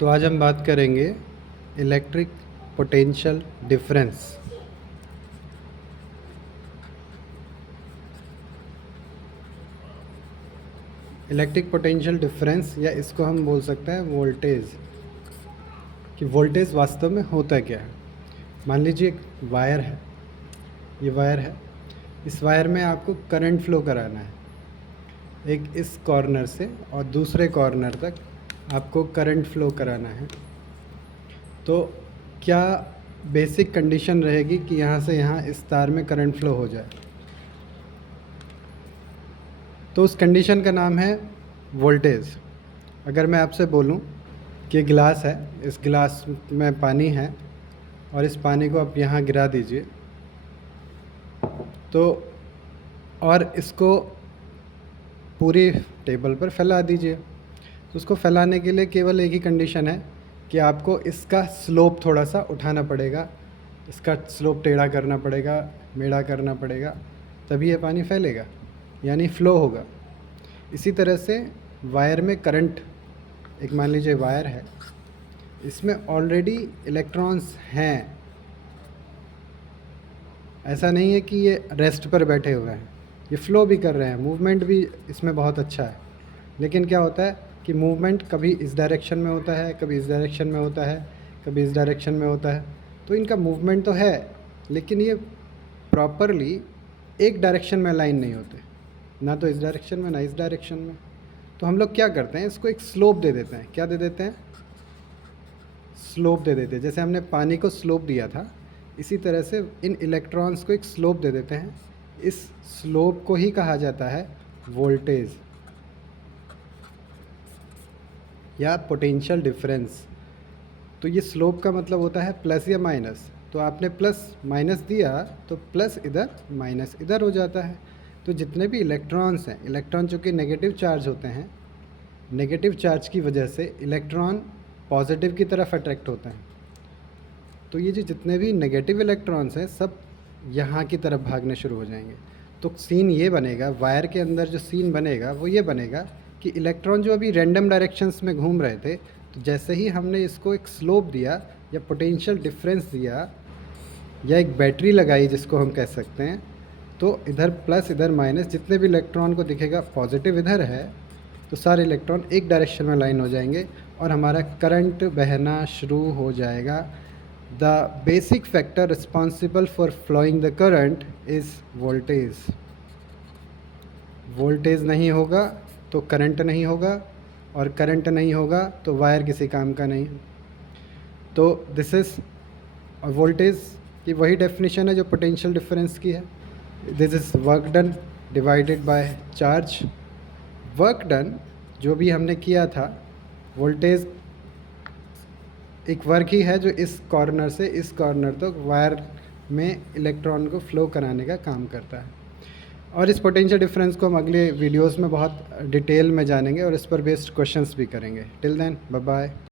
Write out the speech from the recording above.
तो आज हम बात करेंगे electric potential difference. Electric potential difference या इसको हम बोल सकते हैं वोल्टेज, कि वोल्टेज वास्तव में होता क्या है। मान लीजिए एक वायर है, ये वायर है, इस वायर में आपको करंट फ्लो कराना है। एक इस कॉर्नर से और दूसरे कॉर्नर तक आपको करंट फ्लो कराना है। तो क्या बेसिक कंडीशन रहेगी कि यहाँ से यहाँ इस तार में करंट फ्लो हो जाए? तो उस कंडीशन का नाम है वोल्टेज। अगर मैं आपसे बोलूं कि गिलास है, इस गिलास में पानी है और इस पानी को आप यहाँ गिरा दीजिए, तो और इसको पूरी टेबल पर फैला दीजिए। तो उसको फैलाने के लिए केवल एक ही कंडीशन है कि आपको इसका स्लोप थोड़ा सा उठाना पड़ेगा, इसका स्लोप टेढ़ा करना पड़ेगा, मेढ़ा करना पड़ेगा, तभी ये पानी फैलेगा, यानी फ़्लो होगा। इसी तरह से वायर में करंट, एक मान लीजिए वायर है, इसमें ऑलरेडी इलेक्ट्रॉन्स हैं। ऐसा नहीं है कि ये रेस्ट पर बैठे हुए हैं, ये फ़्लो भी कर रहे हैं, मूवमेंट भी इसमें बहुत अच्छा है। लेकिन क्या होता है कि मूवमेंट कभी इस डायरेक्शन में होता है, कभी इस डायरेक्शन में होता है, कभी इस डायरेक्शन में होता है। तो इनका मूवमेंट तो है, लेकिन ये प्रॉपरली एक डायरेक्शन में अलाइन नहीं होते, ना तो इस डायरेक्शन में ना इस डायरेक्शन में। तो हम लोग क्या करते हैं, इसको एक स्लोप दे देते हैं। क्या दे देते हैं? स्लोप दे देते हैं। जैसे हमने पानी को स्लोप दिया था, इसी तरह से इन इलेक्ट्रॉन्स को एक स्लोप दे देते हैं। इस स्लोप को ही कहा जाता है वोल्टेज या पोटेंशियल डिफरेंस। तो ये स्लोप का मतलब होता है प्लस या माइनस। तो आपने प्लस माइनस दिया तो प्लस इधर माइनस इधर हो जाता है। तो जितने भी इलेक्ट्रॉन्स हैं, इलेक्ट्रॉन चूँकि नेगेटिव चार्ज होते हैं, नेगेटिव चार्ज की वजह से इलेक्ट्रॉन पॉजिटिव की तरफ अट्रैक्ट होते हैं। तो ये जो जितने भी नेगेटिव इलेक्ट्रॉन्स हैं, सब यहाँ की तरफ भागने शुरू हो जाएंगे। तो सीन ये बनेगा, वायर के अंदर जो सीन बनेगा वो ये बनेगा कि इलेक्ट्रॉन जो अभी रैंडम डायरेक्शंस में घूम रहे थे, तो जैसे ही हमने इसको एक स्लोप दिया या पोटेंशियल डिफरेंस दिया या एक बैटरी लगाई जिसको हम कह सकते हैं, तो इधर प्लस इधर माइनस, जितने भी इलेक्ट्रॉन को दिखेगा पॉजिटिव इधर है, तो सारे इलेक्ट्रॉन एक डायरेक्शन में लाइन हो जाएंगे और हमारा करंट बहना शुरू हो जाएगा। The basic factor responsible for flowing the current is voltage. Voltage नहीं होगा तो करंट नहीं होगा, और करंट नहीं होगा तो वायर किसी काम का नहीं। तो दिस इज़ वोल्टेज की वही डेफिनेशन है जो पोटेंशियल डिफरेंस की है। This is work done divided by charge. Work done जो भी हमने किया था, वोल्टेज एक वर्क ही है जो इस कॉर्नर से इस कॉर्नर तक वायर में इलेक्ट्रॉन को फ्लो कराने का काम करता है। और इस पोटेंशियल डिफरेंस को हम अगले वीडियोस में बहुत डिटेल में जानेंगे और इस पर बेस्ड क्वेश्चंस भी करेंगे। Till then, bye bye.